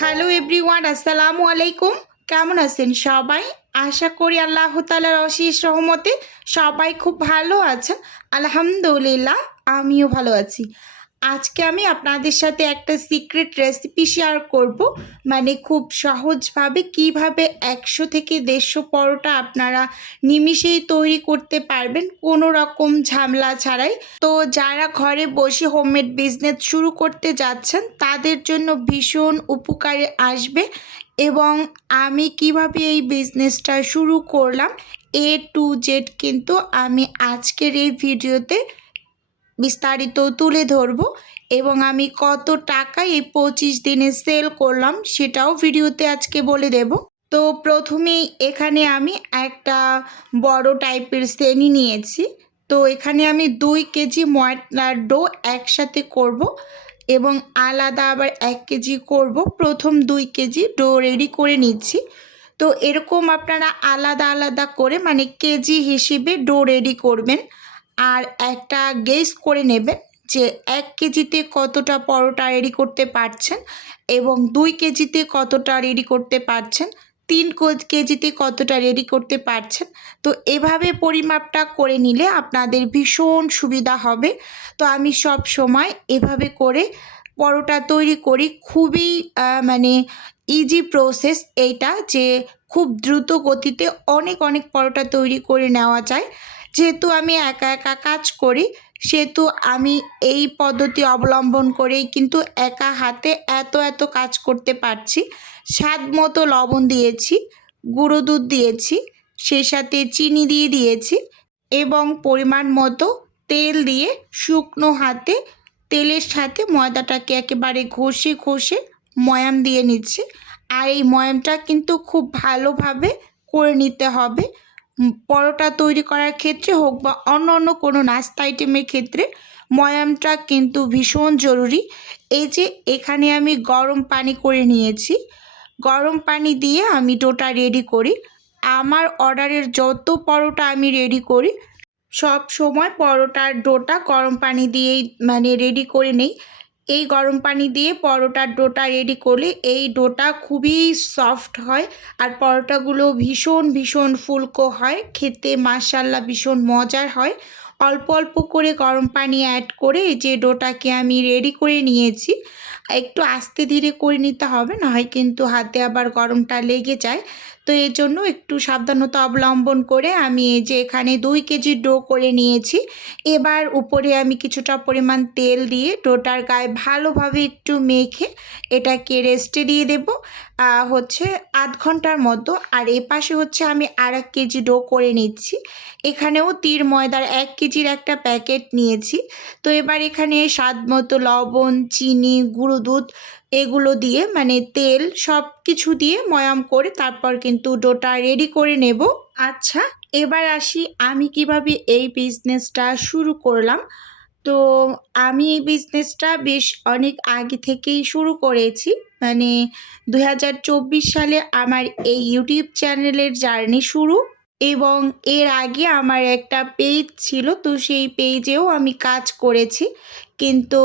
Hello everyone, আসসালামু আলাইকুম। কেমন আছেন সবাই? আশা করি আল্লাহ তাআলার অশেষ রহমতে সবাই খুব ভালো আছেন। আলহামদুলিল্লাহ, আমিও ভালো আছি। আজকে আমি আপনাদের সাথে একটা সিক্রেট রেসিপি শেয়ার করব। মানে খুব সহজভাবে কিভাবে ১০০ থেকে ১৫০ পরোটা আপনারা নিমিষেই তৈরি করতে পারবেন কোনো রকম ঝামেলা ছাড়াই। তো যারা ঘরে বসে হোমমেড বিজনেস শুরু করতে যাচ্ছেন তাদের জন্য ভীষণ উপকারে আসবে। এবং আমি কিভাবে এই বিজনেসটা শুরু করলাম A to Z কিন্তু আমি আজকের এই ভিডিওতে বিস্তারিত তুলে ধরবো। এবং আমি কত টাকায় এই ২৫ দিনে সেল করলাম সেটাও ভিডিওতে আজকে বলে দেব। তো প্রথমেই এখানে আমি একটা বড় টাইপের সেনি নিয়েছি। তো এখানে আমি ২ কেজি ময়দার ডো একসাথে করব এবং আলাদা আবার ১ কেজি করব। প্রথম ২ কেজি ডো রেডি করে নিচ্ছি। তো এরকম আপনারা আলাদা আলাদা করে মানে কেজি হিসেবে ডো রেডি করবেন। আর একটা গেস করে নেবেন যে ১ কেজিতে কতটা পরোটা রেডি করতে পারছেন এবং ২ কেজিতে কতটা রেডি করতে পারছেন, ৩ কেজিতে কতটা রেডি করতে পারছেন। তো এভাবে পরিমাপটা করে নিলে আপনাদের ভীষণ সুবিধা হবে। তো আমি সব সময় এভাবে করে পরোটা তৈরি করি। খুবই মানে ইজি প্রসেস এইটা, যে খুব দ্রুত গতিতে অনেক পরোটা তৈরি করে নেওয়া যায়। যেহেতু আমি একা একা কাজ করি সেহেতু আমি এই পদ্ধতি অবলম্বন করেই কিন্তু একা হাতে এত কাজ করতে পারছি। স্বাদ মতো লবণ দিয়েছি, গুঁড়ো দুধ দিয়েছি, সেই সাথে চিনি দিয়েছি এবং পরিমাণ মতো তেল দিয়ে শুকনো হাতে তেলের সাথে ময়দাটাকে একেবারে ঘষে ময়াম দিয়ে নিচ্ছি। আর এই ময়ামটা কিন্তু খুব ভালোভাবে করে নিতে হবে। পরোটা তৈরি করার ক্ষেত্রে হোক বা অন্য কোনো নাস্তা আইটেমের ক্ষেত্রে ময়ামটা কিন্তু ভীষণ জরুরি। এই যে এখানে আমি গরম পানি করে নিয়েছি, গরম পানি দিয়ে আমি ডোটা রেডি করি। আমার অর্ডারের যত পরোটা আমি রেডি করি সব সময় পরোটার ডোটা গরম পানি দিয়েই মানে রেডি করে নেই। এই গরম পানি দিয়ে পরোটার ডোটা রেডি করলে এই ডোটা খুবই সফট হয় আর পরোটাগুলো ভীষণ ফুলকো হয়, খেতে মাশাআল্লাহ ভীষণ মজার হয়। অল্প করে গরম পানি অ্যাড করে যে ডোটাকে আমি রেডি করে নিয়েছি, একটু আস্তে ধীরে করে নিতে হবে, না হয় কিন্তু হাতে আবার গরমটা লেগে যায়। তো এর জন্য একটু সাবধানতা অবলম্বন করে আমি এই যে এখানে ২ কেজি ডো করে নিয়েছি। এবার উপরে আমি কিছুটা পরিমাণ তেল দিয়ে ডোটার গায়ে ভালোভাবে একটু মেখে এটাকে রেস্টে দিয়ে দেব হচ্ছে ০.৫ ঘন্টার মতো। আর এপাশে হচ্ছে আমি আর ১ কেজি ডো করে নিচ্ছি। এখানেও তির ময়দার ১ কেজির একটা প্যাকেট নিয়েছি। তো এবার এখানে স্বাদ মতো লবণ, চিনি, গুঁড়ো দুধ এগুলো দিয়ে মানে তেল সব কিছু দিয়ে ময়াম করে তারপর কিন্তু ডোটা রেডি করে নেব। আচ্ছা, এবার আসি আমি কিভাবে এই বিজনেসটা শুরু করলাম। তো আমি এই বিজনেসটা বেশ অনেক আগে থেকেই শুরু করেছি। মানে ২০২৪ সালে আমার এই ইউটিউব চ্যানেলের জার্নি শুরু। এবং এর আগে আমার একটা পেজ ছিল, তো সেই পেজেও আমি কাজ করেছি। কিন্তু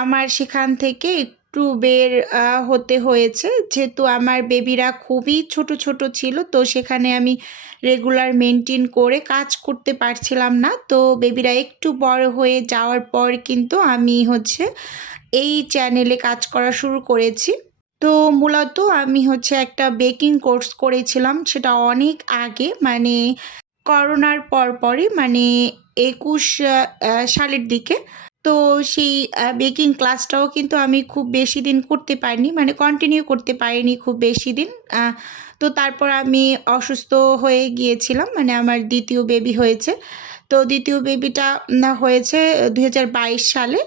আমার সেখান থেকে একটু বের হতে হয়েছে, যেহেতু আমার বেবিরা খুবই ছোট ছিল। তো সেখানে আমি রেগুলার মেনটেন করে কাজ করতে পারছিলাম না। তো বেবিরা একটু বড় হয়ে যাওয়ার পর কিন্তু আমি হচ্ছে এই চ্যানেলে কাজ করা শুরু করেছি। তো মূলত আমি হচ্ছে একটা বেকিং কোর্স করেছিলাম, সেটা অনেক আগে মানে করোনার পরই মানে ২১ সালের দিকে। তো সেই বেকিং ক্লাসটাও কিন্তু আমি খুব বেশি দিন করতে পারিনি, মানে কন্টিনিউ করতে পারিনি খুব বেশি দিন। তো তারপর আমি অসুস্থ হয়ে গিয়েছিলাম, মানে আমার দ্বিতীয় বেবি হয়েছে। তো দ্বিতীয় বেবিটা হয়েছে ২০২২ সালে।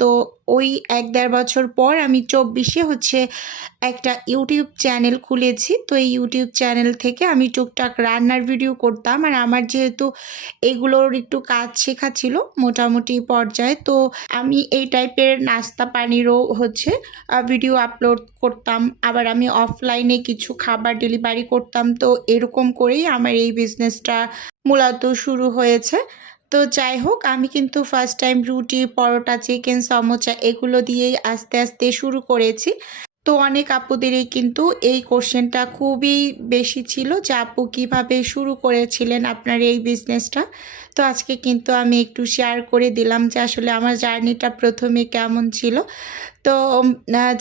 তো ওই ১-১.৫ বছর পর আমি ২৪-এ হচ্ছে একটা ইউটিউব চ্যানেল খুলেছি। তো এই ইউটিউব চ্যানেল থেকে আমি টুকটাক রান্নার ভিডিও করতাম। আর আমার যেহেতু এগুলোর একটু কাজ শেখা ছিল মোটামুটি পর্যায়ে, তো আমি এই টাইপের নাস্তা পানিরও হচ্ছে ভিডিও আপলোড করতাম। আবার আমি অফলাইনে কিছু খাবার ডেলিভারি করতাম। তো এরকম করেই আমার এই বিজনেসটা মূলত শুরু হয়েছে। তো যাই হোক, আমি কিন্তু ফার্স্ট টাইম রুটি, পরোটা, চিকেন, সমোসা এগুলো দিয়েই আস্তে শুরু করেছি। তো অনেক আপুদেরই কিন্তু এই কোশ্চেনটা খুবই বেশি ছিল যে আপু কীভাবে শুরু করেছিলেন আপনার এই বিজনেসটা। তো আজকে কিন্তু আমি একটু শেয়ার করে দিলাম যে আসলে আমার জার্নিটা প্রথমে কেমন ছিল। তো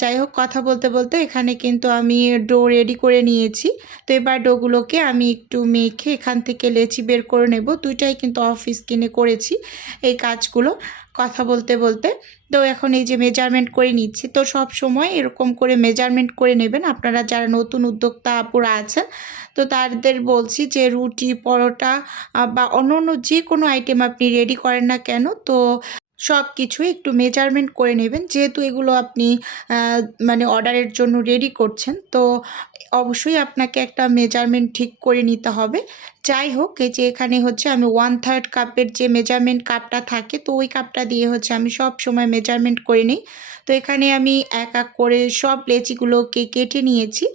যাই হোক, কথা বলতে বলতে এখানে কিন্তু আমি ডো রেডি করে নিয়েছি। তো এবার ডোগুলোকে আমি একটু মেখে এখান থেকে লেচি বের করে নেব। দুইটাই কিন্তু অফ স্ক্রিনে করেছি এই কাজগুলো কথা বলতে বলতে। তো এখন এই যে মেজারমেন্ট করে নিচ্ছি। তো সব সময় এরকম করে মেজারমেন্ট করে নেবেন আপনারা যারা নতুন উদ্যোক্তা আপুরা আছেন। তো তাদের বলছি যে রুটি, পরোটা বা অন্য যে কোনো আইটেম আপনি রেডি করেন না কেন, তো সব কিছুই একটু মেজারমেন্ট করে নেবেন। যেহেতু এগুলো আপনি আ মানে অর্ডারের জন্য রেডি করছেন, তো অবশ্যই আপনাকে একটা মেজারমেন্ট ঠিক করে নিতে হবে। যাই হোক, এই যে এখানে হচ্ছে আমি 1/3 কাপের যে মেজারমেন্ট কাপটা থাকে, তো ওই কাপটা দিয়ে হচ্ছে আমি সবসময় মেজারমেন্ট করে নিই। তো এখানে আমি এক করে সব লেচিগুলোকে কেটে নিয়েছি।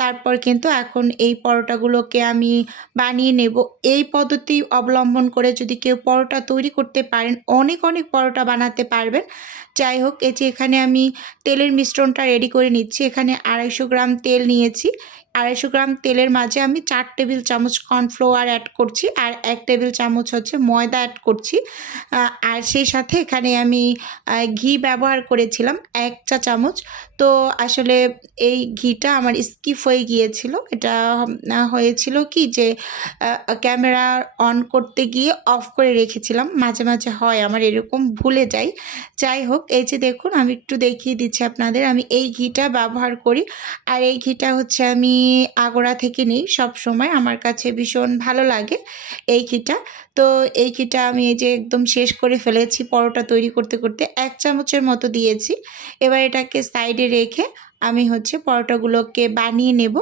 তারপর কিন্তু এখন এই পরোটাগুলোকে আমি বানিয়ে নেব। এই পদ্ধতি অবলম্বন করে যদি কেউ পরোটা তৈরি করতে পারেন, অনেক পরোটা বানাতে পারবেন। যাই হোক, এই যে এখানে আমি তেলের মিশ্রণটা রেডি করে নিচ্ছি। এখানে 250 গ্রাম তেল নিয়েছি। 250 গ্রাম তেলের মাঝে আমি 4 টেবিল চামচ কর্নফ্লাওয়ার অ্যাড করছি আর 1 টেবিল চামচ হচ্ছে ময়দা অ্যাড করছি। আর সেই সাথে এখানে আমি ঘি ব্যবহার করেছিলাম 1 চা চামচ। তো আসলে এই ঘিটা আমার স্কিপ হয়ে গিয়েছিল। এটা হয়েছিল কি যে ক্যামেরা অন করতে গিয়ে অফ করে রেখেছিলাম। মাঝে হয় আমার এরকম, ভুলে যাই। যাই হোক, এই যে দেখুন আমি একটু দেখিয়ে দিচ্ছি আপনাদের। আমি এই ঘিটা ব্যবহার করি আর এই ঘিটা হচ্ছে আমি আগোড়া থেকে নিই সবসময়। আমার কাছে ভীষণ ভালো লাগে এই ঘিটা। তো এই ঘিটা আমি এই যে একদম শেষ করে ফেলেছি পরোটা তৈরি করতে 1 চামচের মতো দিয়েছি। এবার এটাকে সাইডে রেখে আমি হচ্ছে পরোটাগুলোকে বানিয়ে নেব।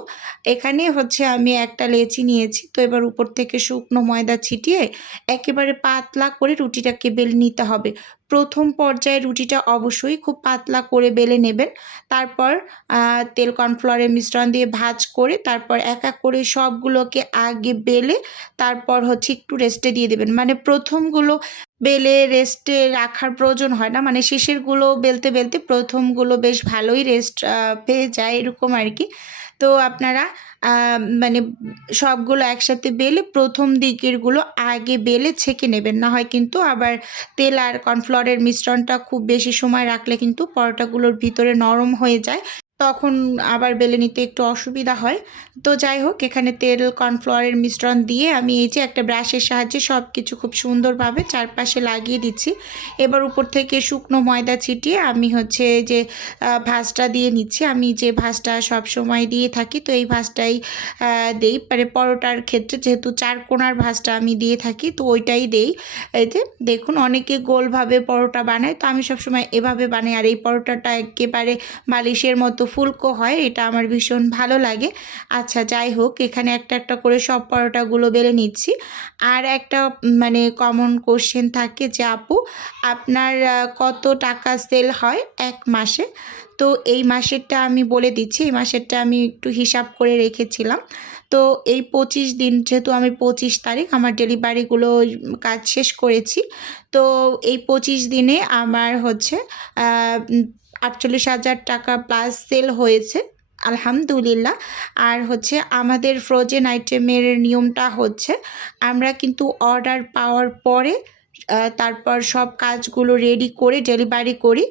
এখানে হচ্ছে আমি একটা লেচি নিয়েছি। তো এবার উপর থেকে শুকনো ময়দা ছিটিয়ে একেবারে পাতলা করে রুটিটাকে বেলে নিতে হবে। প্রথম পর্যায়ে রুটিটা অবশ্যই খুব পাতলা করে বেলে নেবেন। তারপর তেল কর্নফ্লাওয়ারের মিশ্রণ দিয়ে ভাঁজ করে তারপর এক করে সবগুলোকে আগে বেলে তারপর হচ্ছে একটু রেস্টে দিয়ে দেবেন। মানে প্রথমগুলো বেলে রেস্টে রাখার প্রয়োজন হয় না। মানে শেষেরগুলো বেলতে প্রথমগুলো বেশ ভালোই রেস্ট পেয়ে যায় এরকম আরকি। তো আপনারা আ মানে সবগুলো একসাথে বেলে প্রথম দিকেরগুলো আগে বেলে ছেঁকে নেবেন। না হয় কিন্তু আবার তেল আর কর্নফ্লাওয়ারের মিশ্রণটা খুব বেশি সময় রাখলে কিন্তু পরোটাগুলোর ভিতরে নরম হয়ে যায়। তখন আবার বেলে নিতে একটু অসুবিধা হয়। তো যাই হোক, এখানে তেল কর্নফ্লাওয়ারের মিশ্রণ দিয়ে আমি এই যে একটা ব্রাশের সাহায্যে সবকিছু খুব সুন্দরভাবে চারপাশে লাগিয়ে দিচ্ছি। এবার উপর থেকে শুকনো ময়দা ছিটিয়ে আমি হচ্ছে যে ভাঁজটা দিয়ে নিচ্ছি। আমি যে ভাঁজটা সবসময় দিয়ে থাকি, তো এই ভাঁজটাই দেই। মানে পরোটার ক্ষেত্রে যেহেতু 4 কোণার ভাঁজটা আমি দিয়ে থাকি, তো ওইটাই দেই। এই যে দেখুন অনেকে গোলভাবে পরোটা বানায়, তো আমি সবসময় এভাবে বানাই। আর এই পরোটাটা একেবারে বালিশের মতো ফুলকো হয়, এটা আমার ভীষণ ভালো লাগে। আচ্ছা, যাই হোক, এখানে একটা করে সব পরোটাগুলো বেলে নিচ্ছি। আর একটা মানে কমন কোশ্চেন থাকে যে আপু আপনার কত টাকা সেল হয় 1 মাসে? তো এই মাসেরটা আমি বলে দিচ্ছি। এই মাসেরটা আমি একটু হিসাব করে রেখেছিলাম। তো এই 25 দিন, যেহেতু আমি 25 তারিখ আমার ডেলিভারিগুলো কাজ শেষ করেছি। তো এই 25 দিনে আমার হচ্ছে আ ৪৮,০০০ টাকা প্লাস সেল হয়েছে। আলহামদুলিল্লাহ। আর হচ্ছে আমাদের ফ্রোজেন আইটেমের নিয়মটা হচ্ছে আমরা কিন্তু অর্ডার পাওয়ার পরে তারপর সব কাজগুলো রেডি করে ডেলিভারি করি।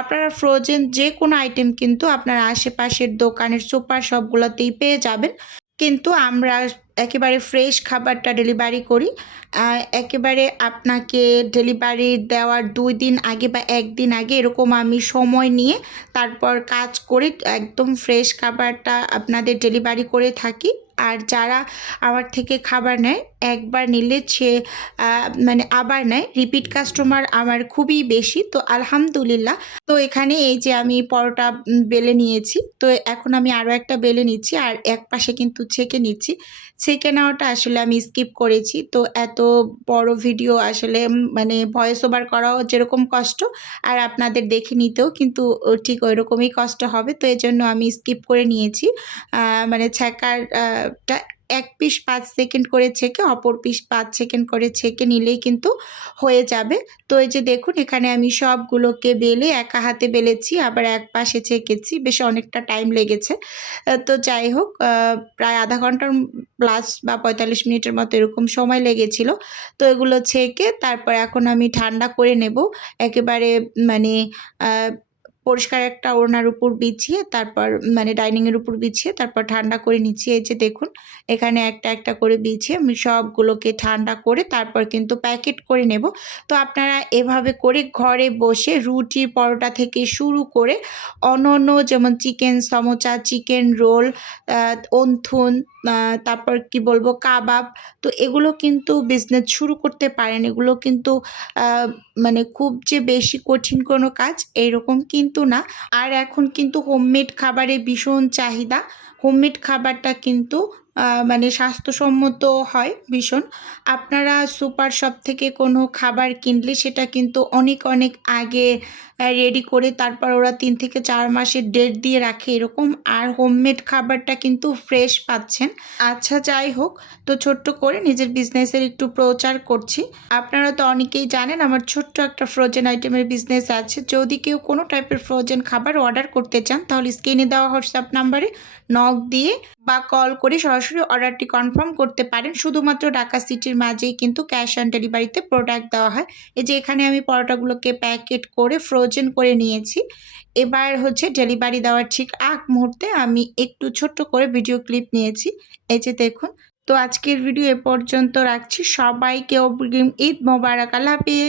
আপনারা ফ্রোজেন যে কোনো আইটেম কিন্তু আপনার আশেপাশের দোকানের সুপার শপগুলোতেই পেয়ে যাবেন। কিন্তু আমরা একেবারে ফ্রেশ খাবারটা ডেলিভারি করি। একেবারে আপনাকে ডেলিভারি দেওয়ার 2 দিন আগে বা 1 দিন আগে এরকম আমি সময় নিয়ে তারপর কাজ করে একদম ফ্রেশ খাবারটা আপনাদের ডেলিভারি করে থাকি। আর যারা আমার থেকে খাবার নেয়, একবার নিলে সে মানে আবার নেয়। রিপিট কাস্টমার আমার খুবই বেশি। তো আলহামদুলিল্লাহ। তো এখানে এই যে আমি পরোটা বেলে নিয়েছি। তো এখন আমি আরও একটা বেলে নিচ্ছি আর এক পাশে কিন্তু ছেঁকে নিচ্ছি। ছেঁকে নেওয়াটা আসলে আমি স্কিপ করেছি। তো এত বড় ভিডিও আসলে মানে ভয়েস ওভার করাও যেরকম কষ্ট আর আপনাদের দেখে নিতেও কিন্তু ঠিক ওইরকমই কষ্ট হবে। তো এজন্য আমি স্কিপ করে নিয়েছি। মানে ছ্যাঁকার টা এক পিস 5 সেকেন্ড করে ছেঁকে অপর পিস 5 সেকেন্ড করে ছেঁকে নিলেই কিন্তু হয়ে যাবে। তো এই যে দেখুন এখানে আমি সবগুলোকে বেলে একা হাতে বেলেছি, আবার এক পাশে ছেঁকেছি, বেশ অনেকটা টাইম লেগেছে। তো যাই হোক প্রায় আধা ঘন্টার প্লাস বা 45 মিনিটের মতো এরকম সময় লেগেছিল। তো এগুলো ছেঁকে তারপর এখন আমি ঠান্ডা করে নেব একেবারে, মানে পরিষ্কার একটা ওড়নার উপর বিছিয়ে, তারপর মানে ডাইনিংয়ের উপর বিছিয়ে তারপর ঠান্ডা করে নিচ্ছি। এই যে দেখুন এখানে একটা একটা করে বিছিয়ে আমি সবগুলোকে ঠান্ডা করে তারপর কিন্তু প্যাকেট করে নেব। তো আপনারা এভাবে করে ঘরে বসে রুটি পরোটা থেকে শুরু করে অন্যান্য যেমন চিকেন সমোচা, চিকেন রোল, অন্থুন, তারপর কি বলবো কাবাব, তো এগুলো কিন্তু বিজনেস শুরু করতে পারেন। এগুলো কিন্তু মানে খুব যে বেশি কঠিন কোনো কাজ এইরকম কিন্তু না। আর এখন কিন্তু হোমমেড খাবারের ভীষণ চাহিদা। হোমমেড খাবারটা কিন্তু মানে স্বাস্থ্যসম্মত হয় ভীষণ। আপনারা সুপার শপ থেকে কোনো খাবার কিনলে সেটা কিন্তু অনেক অনেক আগে রেডি করে তারপর ওরা 3 থেকে 4 মাসের ডেট দিয়ে রাখে এরকম, আর হোমমেড খাবারটা কিন্তু ফ্রেশ পাচ্ছেন। আচ্ছা যাই হোক, তো ছোট্ট করে নিজের বিজনেসের একটু প্রচার করছি। আপনারা তো অনেকেই জানেন আমার ছোট্ট একটা ফ্রোজেন আইটেমের বিজনেস আছে। যদি কেউ কোনো টাইপের ফ্রোজেন খাবার অর্ডার করতে চান তাহলে স্ক্রিনে দেওয়া হোয়াটসঅ্যাপ নাম্বারে নক দিয়ে বা কল করে সরাসরি অর্ডারটি কনফার্ম করতে পারেন। শুধুমাত্র ঢাকা সিটির মাঝেই কিন্তু ক্যাশ অন ডেলিভারিতে প্রোডাক্ট দেওয়া হয়। এই যে এখানে আমি পরোটাগুলোকে প্যাকেট করে ফ্রোজেন করে নিয়েছি। এবার হচ্ছে ডেলিভারি দেওয়ার ঠিক আগ মুহূর্তে আমি একটু ছোট্ট করে ভিডিও ক্লিপ নিয়েছি। এই যে দেখুন। তো আজকের ভিডিও এ পর্যন্ত রাখছি। সবাইকে অগ্রিম ঈদ মোবারক। আল্লাহ হাফেজ।